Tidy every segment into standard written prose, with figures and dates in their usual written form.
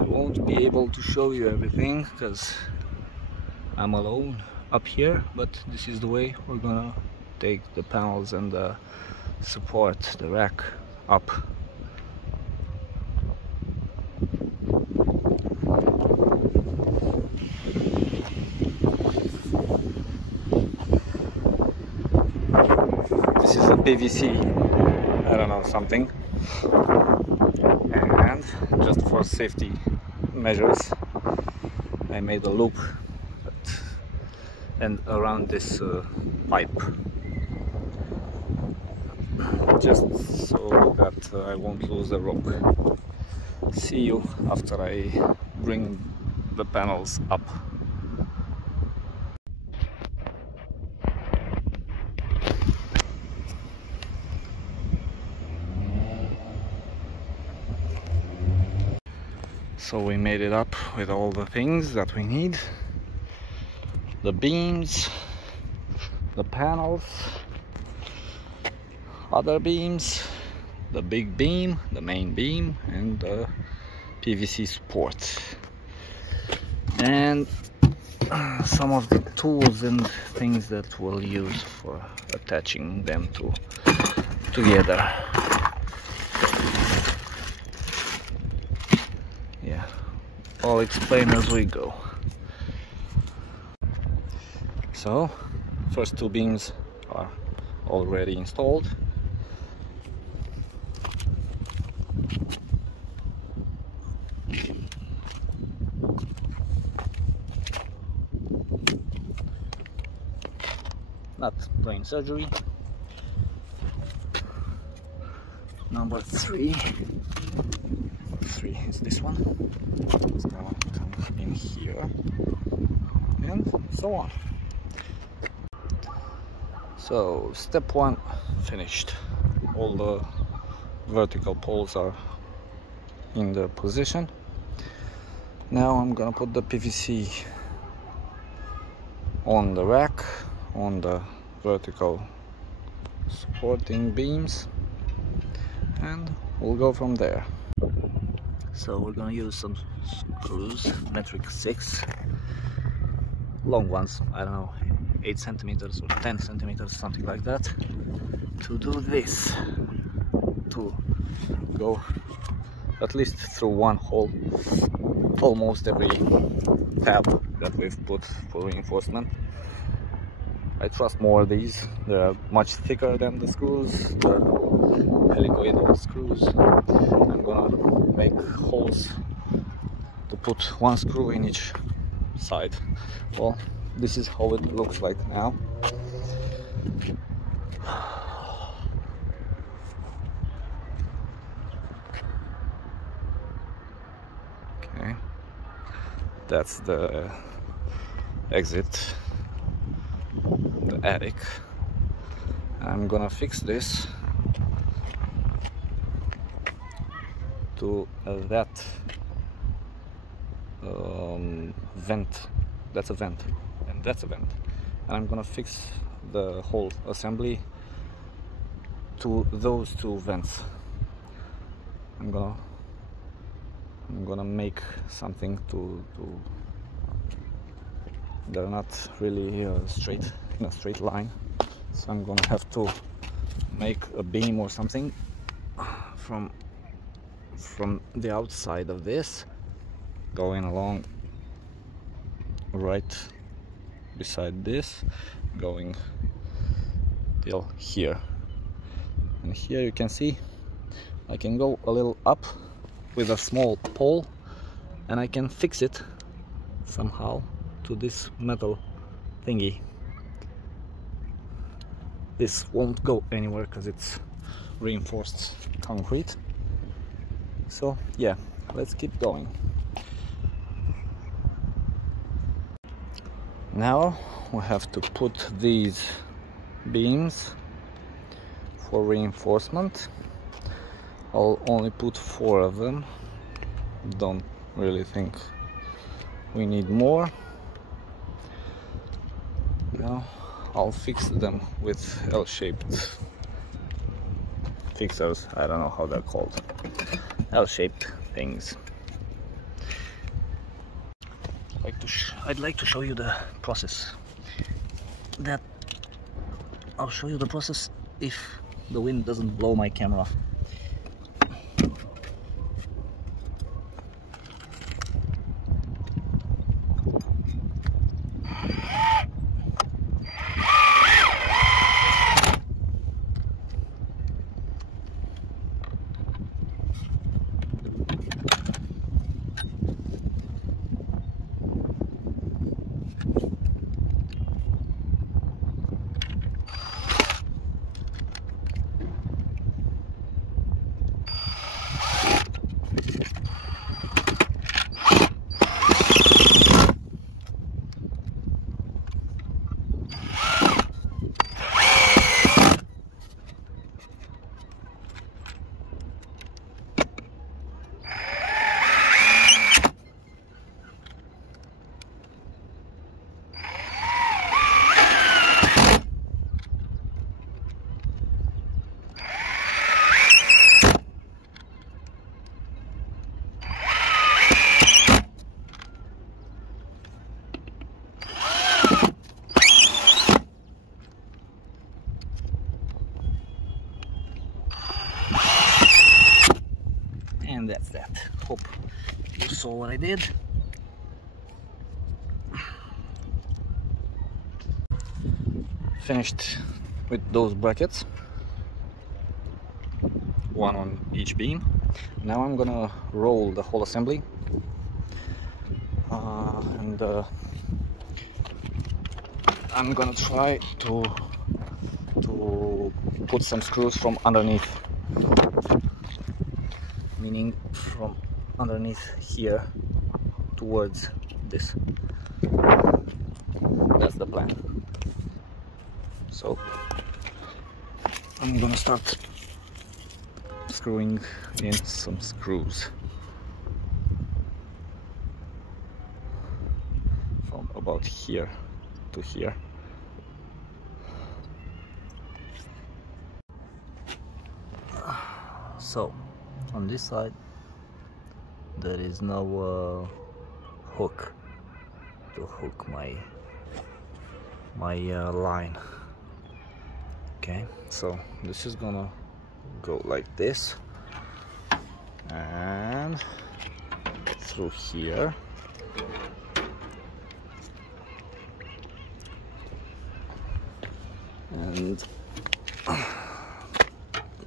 I won't be able to show you everything because I'm alone up here, but this is the way we're gonna take the panels and the support, the rack up. This is a PVC, I don't know, something, and just for safety measures I made a loop and around this pipe, just so that I won't lose the rope. See you after I bring the panels up. So we made it up with all the things that we need. The beams, the panels, other beams, the big beam, the main beam, and the PVC support. And some of the tools and things that we'll use for attaching them together. Yeah, I'll explain as we go. So, first two beams are already installed. Not plain surgery. Number three is this one. It's gonna come in here, and so on. So step one finished. All the vertical poles are in their position. Now I'm gonna put the PVC on the rack, on the vertical supporting beams, and we'll go from there. So we're gonna use some screws, metric 6, long ones, I don't know, 8 centimeters or 10 centimeters, something like that, to do this, to go at least through one hole, almost every tab that we've put for reinforcement. I trust more these, they're much thicker than the screws, the helicoidal screws. I'm gonna make holes to put one screw in each side. Well, this is how it looks like now. Okay, that's the exit, the attic. I'm gonna fix this to that vent. That's a vent, and that's a vent, and I'm gonna fix the whole assembly to those two vents. I'm gonna make something to they're not really straight in a straight line, so I'm gonna have to make a beam or something from the outside of this, going along right beside this, going till here. And here you can see I can go a little up with a small pole, and I can fix it somehow to this metal thingy. This won't go anywhere because it's reinforced concrete. So yeah, let's keep going. Now we have to put these beams for reinforcement. I'll only put 4 of them. Don't really think we need more. Now I'll fix them with L-shaped fixers. I don't know how they're called. L-shaped things. I'd like to show you the process. I'll show you the process if the wind doesn't blow my camera. And that's that. Hope you saw what I did. Finished with those brackets, one on each beam. Now I'm gonna roll the whole assembly and I'm gonna try to put some screws from underneath, meaning from underneath here towards this. That's the plan. So I'm gonna start screwing in some screws from about here to here. So on this side there is no hook to hook my line. Okay, so this is gonna go like this and through here, and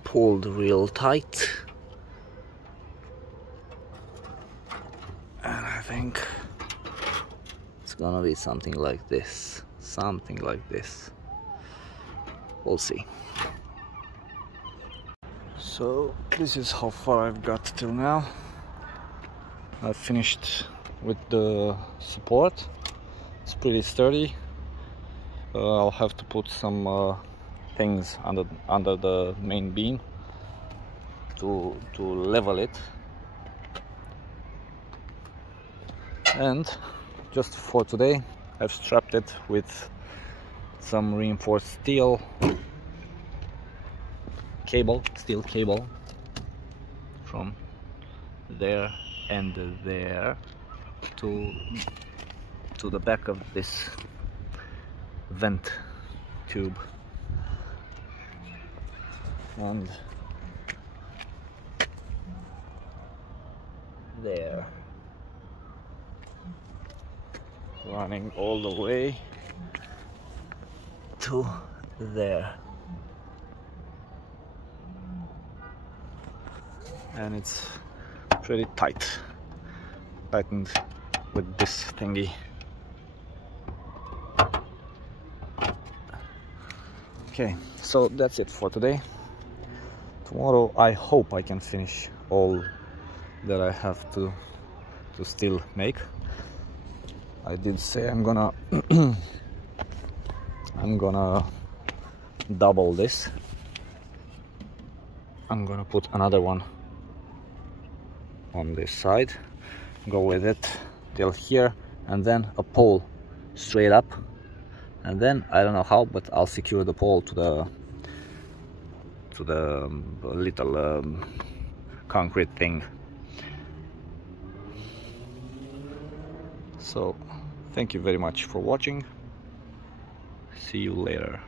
pulled real tight, and I think it's gonna be something like this, we'll see. So this is how far I've got till now. I've finished with the support. It's pretty sturdy. I'll have to put some things under the main beam to level it. And just for today, I've strapped it with some reinforced steel cable from there and there to the back of this vent tube, and there, running all the way to there. And it's pretty tightened with this thingy. Okay, so that's it for today. Tomorrow I hope I can finish all that I have to still make. I did say I'm gonna double this. I'm gonna put another one on this side, go with it till here, and then a pole straight up, and then I don't know how, but I'll secure the pole to the little concrete thing. So Thank you very much for watching. See you later.